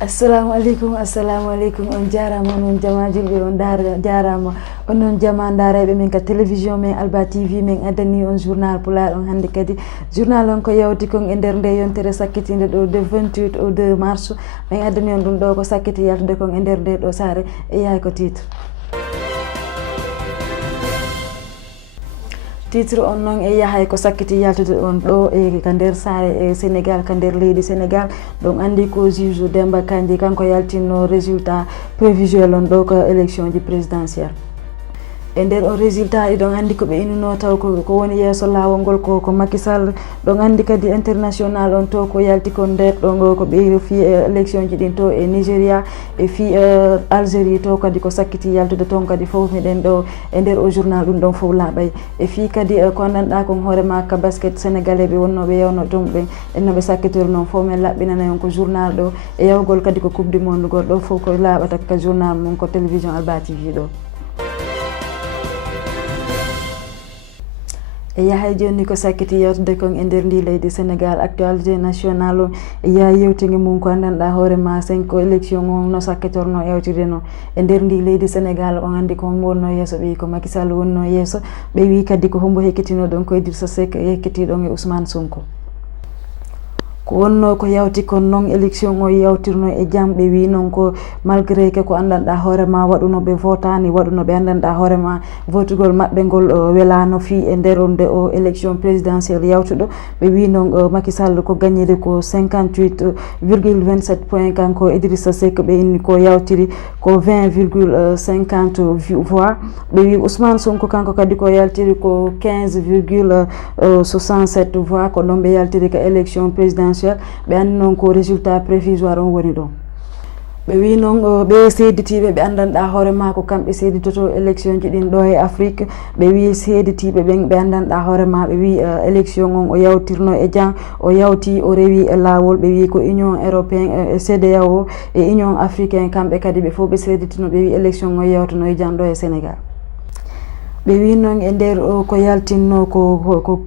assalamu alaikum on jarama non jama julɓe on jarama onon jama dareɓe min ka télévision men Alba TV min addani on journal pulaar on hande kadi journal on ko yawti kon e nder nde yontere sakkitinde ɗo de 28 au 2 mars min addani on ɗum ɗo ko sakkiti yaltude kon e nder nde ɗo saare e yahay ko titre on noon e yahay ko sakkiti yaltude on ɗo e ka nder saare e Sénégal ka nder leydi Sénégal ɗon andi ko juge Demba Kandji kanko yaltinno résultat prévisuel on ɗo ko élection ji présidentielle e nder o résultat ɗiɗon andi ko ɓe innuno taw ko woni yeeso lawol ngol ko Macky Sall ɗon andi kadi international on to ko yalti kon nder ɗon ko ɓe fi élection ji ɗin to e Nigéria e fi Algérie to kadi ko sakkiti yaltude toon kadi fof miɗen ɗo e nder o journal ɗum ɗon fof laaɓay e fi kadi ko andanɗa kon hoorema ka basket sénégalais ɓe wonnoɓe yewno ɗum ɓe ennoɓe sakkitori noon fof min laɓɓinana on ko journal ɗo e yawgol kadi ko coupe du monde gol ɗo fof ko laaɓata ka journal mum ko télévision Alba TV ɗo e yahay joni ko sakkiti yewtude kon e nder ndi leydi Sénégal actualité national o e yaha yewtigi mum ko andanɗa hoorema 5 élection on no sakkitorno yewtide no e nder ndi leydi Sénégal on andi ko wonno yeeso ɓe ko Macky Sall wonno yeeso ɓe wi kadi ko hombo hekkitino ɗon ko Idrissa Seck hekkitiɗon e Ousmane Sonko ko wonno ko yawti kon noon élection o yawtirno e jaam ɓe wi noon ko malgré que ko andanɗa hoorema waɗunoɓe votani waɗunoɓe andanɗa hoorema votugol mabɓe ngol welano fi e nder onde o élection présidentielle yawtuɗo ɓe wi noon Macky Sall ko gagnide ko 58,27 point kanko Idrissa Seck ɓe inni ko yawtiri ko 20,50 voix ɓe wi Ousmane Sonko kanko kadi ko yaltiri ko 15,67 voix ko ɗon ɓe yaltiri ka élection présidentielle ɓe andi noon ko résultat prévisoire on woni ɗon ɓe wi noon ɓe seeditiɓe ɓe andanɗa hoorema ko kamɓe seeditoto élection ji ɗin ɗo e Afrique ɓe wi seeditiɓe ɓen ɓe andanɗa hoorema ɓe wi élection on o yawtirno e jang o yawti o rewi e lawol ɓe wi ko union européen e CEDEAO e union africain kamɓe kadi ɓe fof ɓe seeditino ɓe wi élection o yawtuno e jang ɗo e Sénégal ɓe wi noon e nder ko yaltinno ko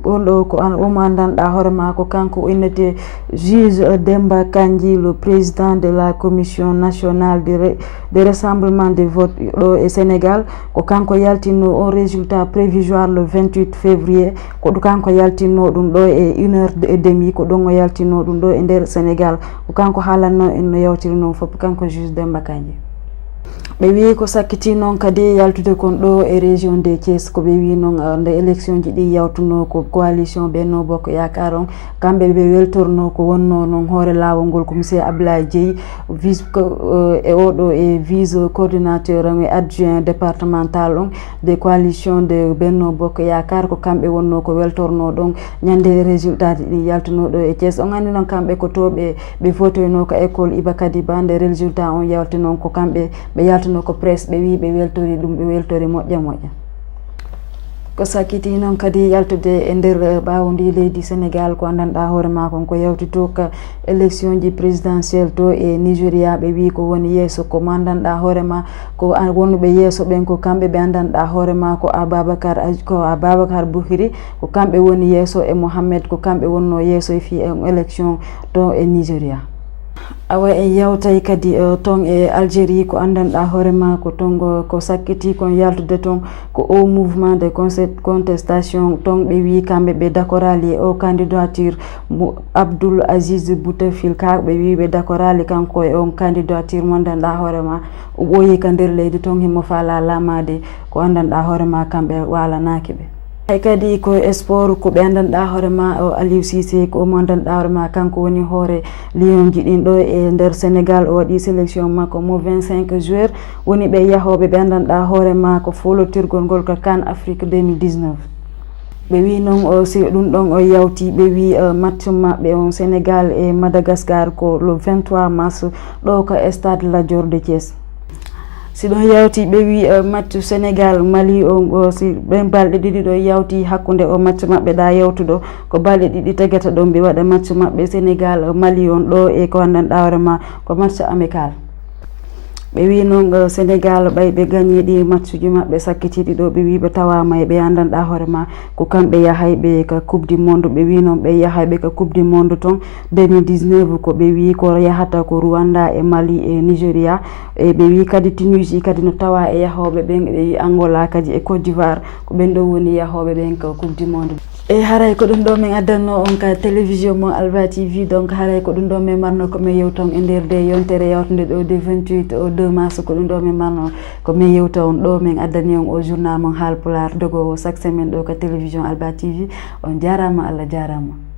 on ɗo ko omo andanɗa hoorema ko kanko innete juge Demba Kandji le président de la commission nationale de rassemblement des votes ɗo e Sénégal ko kanko yaltinno on résultat prévisoire le 28 février ko kanko yaltinno ɗum ɗo e 1h30 ko ɗon o yaltinno ɗum ɗo e nder Sénégal ko kanko haalanno en no yawtiri noon fof kanko juge Demba Kandji ɓe wi ko sakkiti noon kadi yaltude kon ɗo e région de Thiès ko ɓe wi noon nde élection ji ɗi yawtuno ko coalition Benno Bokk Yakar on kamɓe ɓe weltorno ko wonno noon hoore lawol ngol ko monsieur Abdoulaye Dieye vice e oɗo e vice coordinateur e adjoint départemental on de coalition de Benno Bokk Yakar ko kamɓe wonno ko weltorno ɗon ñande résultat ɗi yaltuno ɗo e Thiès on andi noon kamɓe ko to ɓe votoyno ko école Iba Kadi Ba nde résultat on yalti noon ko kamɓe ɓe yaltuno ko presse ɓe wi ɓe weltori ɗum ɓe weltori moƴƴa ko sakkiti noon kadi yaltude e nder ɓawdi leydi Sénégal ko andanɗa hoorema kon ko yawti to ka élection ji présidentielle to e Nigéria ɓe wi ko woni yeeso ko andanɗa hoorema ko wonɓe yeeso ɓen ko kamɓe ɓe andanɗa hoorema ko Ababacar Bouhiri ko kamɓe woni yeeso e Mohamed ko kamɓe wonno yeeso e fi élection to e Nigéria awa en yawtay kadi ton e Algérie ko andanɗa hoorema ko ton ko sakkiti kon yaltude ton ko au mouvement de contestation ton ɓe wi kamɓe ɓe d'accorali o candidature Abdoul Aziz Bouteflika ɓe wi ɓe d'accorali kanko e on candidature mo andanɗa hoorema o ɓooyi ka nder leydi ton himo faala lamade ko andanɗa hoorema kamɓe walanaki ɓe hay kadi ko sport ko ɓe andanɗa hoorema Aliou Cissé ko omo andanɗa hoorema kanko woni hoore Lion ji ɗin ɗo e nder Sénégal o waɗi sélection makko mo 25 joueurs woni ɓe yahoɓe ɓe andanɗa hoorema ko folotirgol ngol ko CAN Afrique 2019 ɓe wi noon si ɗum ɗon o yawti ɓe wi match maɓɓe on Sénégal e Madagascar ko le 23 mars ɗo ko stade Lat Dior de Thiès si ɗon yawti ɓe wi match Sénégal Mali o si ɓen balɗe ɗiɗi ɗo yawti hakkude o match maɓɓe ɗa yawtuɗo ko balɗe ɗiɗi tagata ɗon ɓe waɗa match maɓɓe Sénégal Mali on ɗo e ko andanɗa hoorema ko match amical ɓe wi noon Sénégal ɓay ɓe gagné ɗi match ji maɓɓe sakkitiɗi ɗo ɓe wi ɓe tawama e ɓe andanɗa hoorema ko kamɓe yahayɓe ka coupe du monde ɓe wi noon ɓe yahayɓe ka coupe du monde ton 2019 ko ɓe wi ko yahata ko Rwanda e Mali e Nigéria e ɓe wi kadi Tunisie kadi no tawa e yahoɓe ɓen ɓe wi Angola kadi e Côte d'Ivoire ko ɓen ɗo woni yahoɓe ɓen ka coupe du monde. e haray ko ɗum ɗo min addanno on ka télévision mo Alba TV donc haray ko ɗum ɗo min marno komin yewta on e nder de yontere yawtande ɗo de 28 au 2 mars ko ɗum ɗo min marno komin yewta on ɗo min addani on o journal mon Haalpulaar dogowo chaque semaine ɗo ka télévision Alba TV on jarama Allah jarama.